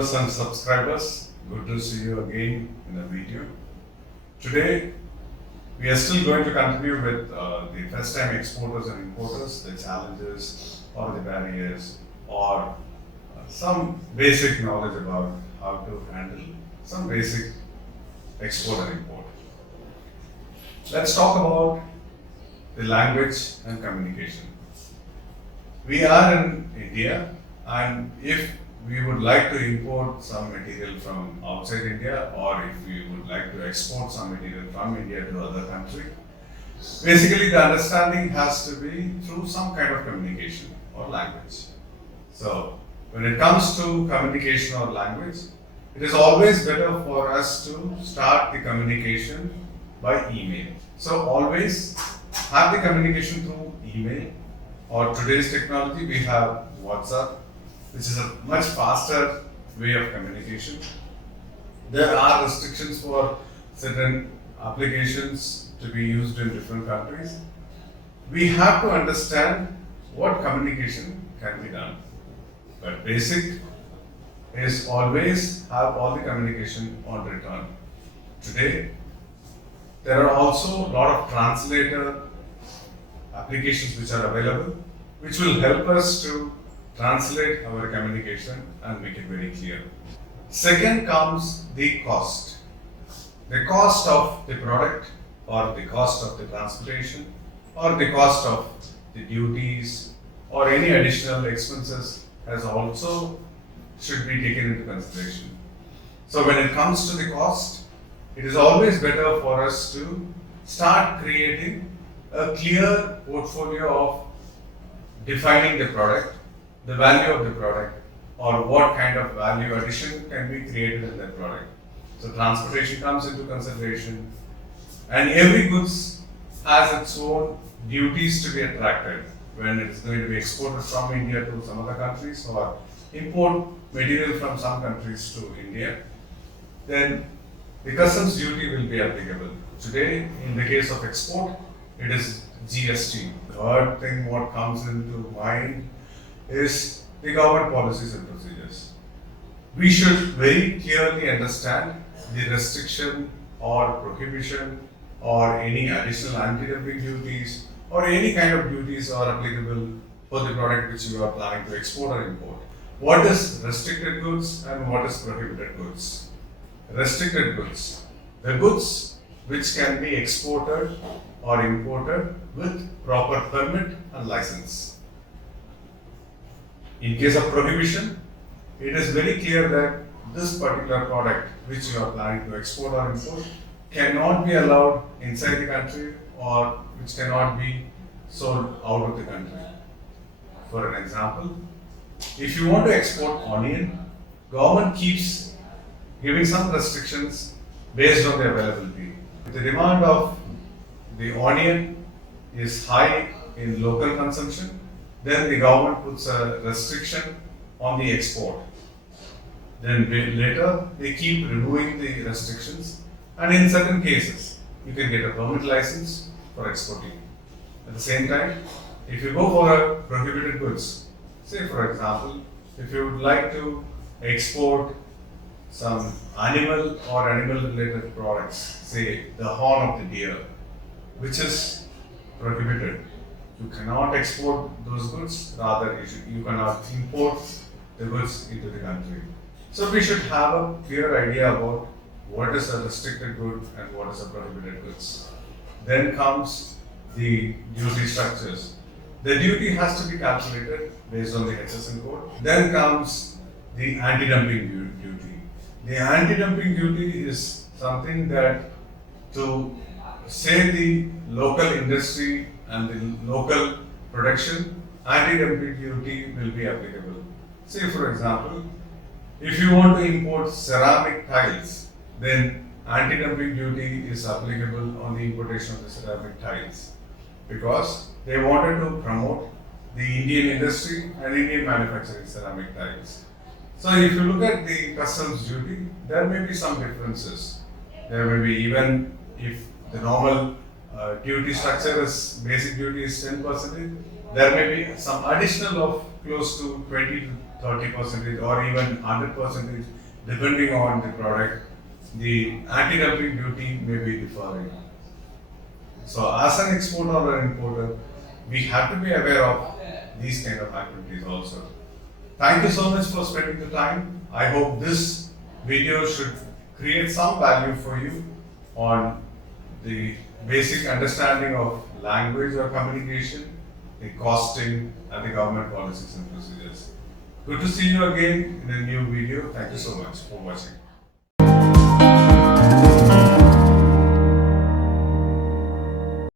viewers and subscribers, good to see you again in a video. Today, we are still going to continue with the first time exporters and importers, the challenges or the barriers, or some basic knowledge about how to handle some basic export and import. Let's talk about the language and communication. We are in India, and if we would like to import some material from outside India, or if we would like to export some material from India to other country, basically the understanding has to be through some kind of communication or language. So when it comes to communication or language, it is always better for us to start the communication by email. So always have the communication through email, or today's technology we have WhatsApp, which is a much faster way of communication. There are restrictions for certain applications to be used in different countries. We have to understand what communication can be done. But basic is always have all the communication on return. Today, there are also a lot of translator applications which are available, which will help us to translate our communication and make it very clear. Second comes the cost. The cost of the product, or the cost of the transportation, or the cost of the duties, or any additional expenses has also should be taken into consideration. So when it comes to the cost, it is always better for us to start creating a clear portfolio of defining the product, the value of the product, or what kind of value addition can be created in that product. So transportation comes into consideration, and every goods has its own duties to be attracted when it is going to be exported from India to some other countries, or import material from some countries to India. Then the customs duty will be applicable. Today, in the case of export, it is GST. The third thing what comes into mind is the government policies and procedures. We should very clearly understand the restriction or prohibition or any additional anti-dumping duties or any kind of duties are applicable for the product which you are planning to export or import. What is restricted goods and what is prohibited goods? Restricted goods, the goods which can be exported or imported with proper permit and license. In case of prohibition, it is very clear that this particular product which you are planning to export or import cannot be allowed inside the country, or which cannot be sold out of the country. For an example, if you want to export onion, government keeps giving some restrictions based on the availability. If the demand of the onion is high in local consumption, then the government puts a restriction on the export. Then later they keep removing the restrictions, and in certain cases you can get a permit license for exporting. At the same time, if you go for a prohibited goods, say for example, if you would like to export some animal or animal related products, say the horn of the deer, which is prohibited. You cannot export those goods, rather you cannot import the goods into the country. So we should have a clear idea about what is a restricted good and what is a prohibited goods. Then comes the duty structures. The duty has to be calculated based on the HSN code. Then comes the anti-dumping duty. The anti-dumping duty is something that to say the local industry and the local production, anti-dumping duty will be applicable. Say for example, if you want to import ceramic tiles, then anti-dumping duty is applicable on the importation of the ceramic tiles, because they wanted to promote the Indian industry and Indian manufacturing ceramic tiles. So if you look at the customs duty, there may be some differences. There may be, even if the normal duty structure is basic duty is 10%. There may be some additional of close to 20 to 30% or even 100% depending on the product. The anti-dumping duty may be differing. So, as an exporter or an importer, we have to be aware of these kind of activities also. Thank you so much for spending the time. I hope this video should create some value for you on the basic understanding of language or communication, the costing, and the government policies and procedures. Good to see you again in a new video. Thank you so much for watching.